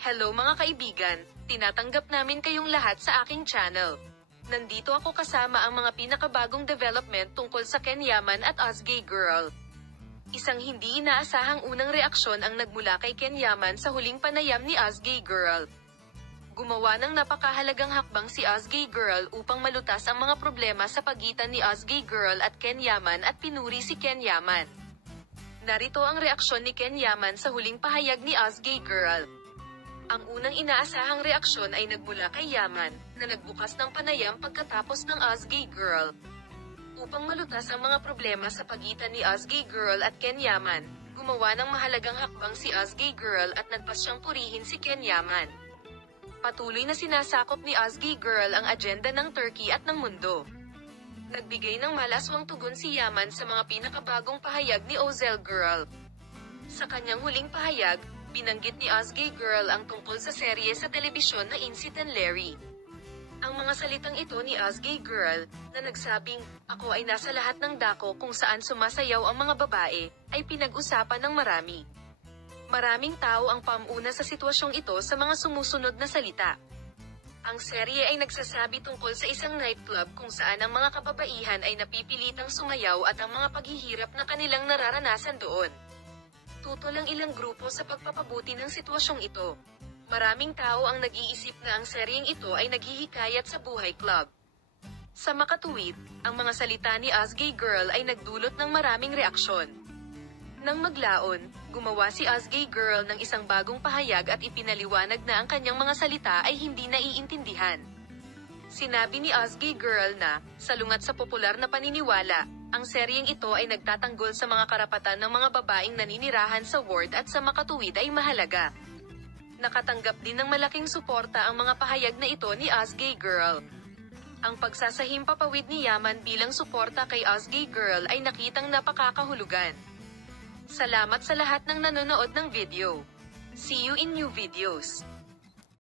Hello mga kaibigan, tinatanggap namin kayong lahat sa aking channel. Nandito ako kasama ang mga pinakabagong development tungkol sa Ken Yaman at Ozgay Girl. Isang hindi inaasahang unang reaksyon ang nagmula kay Ken Yaman sa huling panayam ni Ozgay Girl. Gumawa ng napakahalagang hakbang si Ozgay Girl upang malutas ang mga problema sa pagitan ni Ozgay Girl at Ken Yaman at pinuri si Ken Yaman. Narito ang reaksyon ni Ken Yaman sa huling pahayag ni Ozgay Girl. Ang unang inaasahang reaksyon ay nagmula kay Yaman, na nagbukas ng panayam pagkatapos ng Ozgay Girl. Upang malutas ang mga problema sa pagitan ni Ozgay Girl at Ken Yaman, gumawa ng mahalagang hakbang si Ozgay Girl at nagpas siyang purihin si Ken Yaman. Patuloy na sinasakop ni Ozgay Girl ang agenda ng Turkey at ng mundo. Nagbigay ng malaswang tugon si Yaman sa mga pinakabagong pahayag ni Ozgay Girl. Sa kanyang huling pahayag, binanggit ni Ozgay Girl ang tungkol sa serye sa telebisyon na Insit and Larry. Ang mga salitang ito ni Ozgay Girl, na nagsabing, "Ako ay nasa lahat ng dako kung saan sumasayaw ang mga babae," ay pinag-usapan ng marami. Maraming tao ang pamuna sa sitwasyong ito sa mga sumusunod na salita. Ang serye ay nagsasabi tungkol sa isang nightclub kung saan ang mga kababaihan ay napipilitang sumayaw at ang mga paghihirap na kanilang nararanasan doon. Tutol ang ilang grupo sa pagpapabuti ng sitwasyong ito. Maraming tao ang nag-iisip na ang seryeng ito ay naghihikayat sa buhay club. Sa makatuwid, ang mga salita ni Ozgay Girl ay nagdulot ng maraming reaksyon. Nang maglaon, gumawa si Ozgay Girl ng isang bagong pahayag at ipinaliwanag na ang kanyang mga salita ay hindi naiintindihan. Sinabi ni Ozgay Girl na, salungat sa popular na paniniwala, ang seryeng ito ay nagtatanggol sa mga karapatan ng mga babaeng naninirahan sa ward at sa makatuwid ay mahalaga. Nakatanggap din ng malaking suporta ang mga pahayag na ito ni Ozgay Girl. Ang pagsasahimpapawid ni Yaman bilang suporta kay Ozgay Girl ay nakitang napakakahulugan. Salamat sa lahat ng nanonood ng video. See you in new videos.